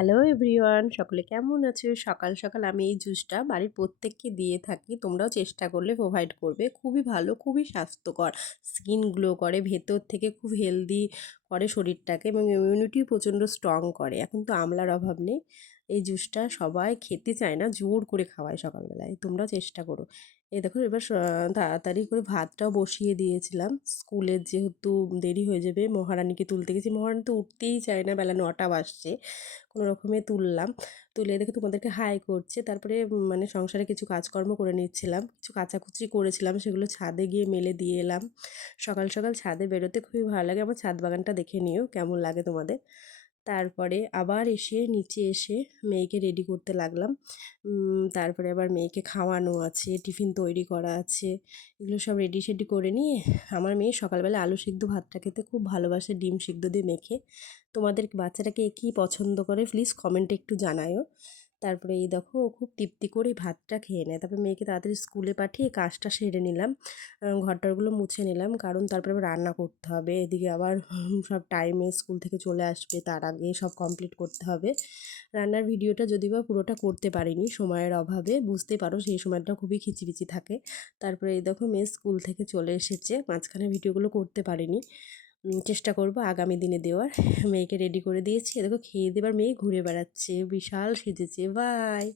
Hello everyone, সকলে কেমন আছো? সকাল সকাল আমি এই জুসটা বাড়ির প্রত্যেককে দিয়ে থাকি। তোমরাও চেষ্টা করলে প্রোভাইড করবে। খুবই ভালো, খুবই স্বাস্থ্যকর, স্কিন গ্লো করে, ভেতর থেকে খুব হেলদি করে শরীরটাকে এবং ইমিউনিটি প্রচণ্ড স্ট্রং করে। এখন তো আমলার অভাব নেই, এই জুসটা সবাই খেতে চায় না, জোর করে খাওয়ায় সকালবেলায়। তোমরাও চেষ্টা করো। এই দেখো, এবার তাড়াতাড়ি করে ভাতটাও বসিয়ে দিয়েছিলাম। স্কুলের যেহেতু দেরি হয়ে যাবে, মহারানীকে তুলতে গেছি। মহারানী তো উঠতেই চায় না, বেলা 9টা বাজছে। কোনো রকমে তুললাম, তুলে দেখে তোমাদেরকে হাই করছে। তারপরে মানে সংসারে কিছু কাজকর্ম করে নিচ্ছিলাম, কিছু কাচাকুচি করেছিলাম, সেগুলো ছাদে গিয়ে মেলে দিয়ে এলাম। সকাল সকাল ছাদে বেরোতে খুবই ভালো লাগে। আমার ছাদ বাগানটা দেখে নিও কেমন লাগে তোমাদের। তারপরে আবার এসে নিচে এসে মেয়েকে রেডি করতে লাগলাম। তারপরে আবার মেয়েকে খাওয়ানো আছে, টিফিন তৈরি করা আছে, এগুলো সব রেডি সেডি করে নিয়ে আমার মেয়ে সকালবেলা আলু সিদ্ধ ভাতটা খেতে খুব ভালোবাসে, ডিম সিদ্ধ দিয়ে মেখে। তোমাদের বাচ্চাটাকে কী পছন্দ করে প্লিজ কমেন্টে একটু জানায়ও। তারপরে এই দেখো, ও খুব তৃপ্তি করে ভাতটা খেয়ে নেয়। তারপরে মেয়েকে তাড়াতাড়ি স্কুলে পাঠিয়ে কাজটা সেরে নিলাম, ঘরটারগুলো মুছে নিলাম, কারণ তারপরে আবার রান্না করতে হবে। এদিকে আবার সব টাইমে স্কুল থেকে চলে আসবে, তার আগে সব কমপ্লিট করতে হবে। রান্নার ভিডিওটা যদিও বা পুরোটা করতে পারিনি সময়ের অভাবে, বুঝতে পারো সেই সময়টা খুবই খিচিবিচি থাকে। তারপরে এই দেখো, মেয়ে স্কুল থেকে চলে এসেছে, মাঝখানে ভিডিওগুলো করতে পারিনি। চেষ্টা করব আগামী দিনে দেওয়ার। মেয়েকে রেডি করে দিয়েছি, দেখো খেয়ে দেবার, মেয়ে ঘুরে বেড়াচ্ছে, বিশাল সেজেছে। বাই।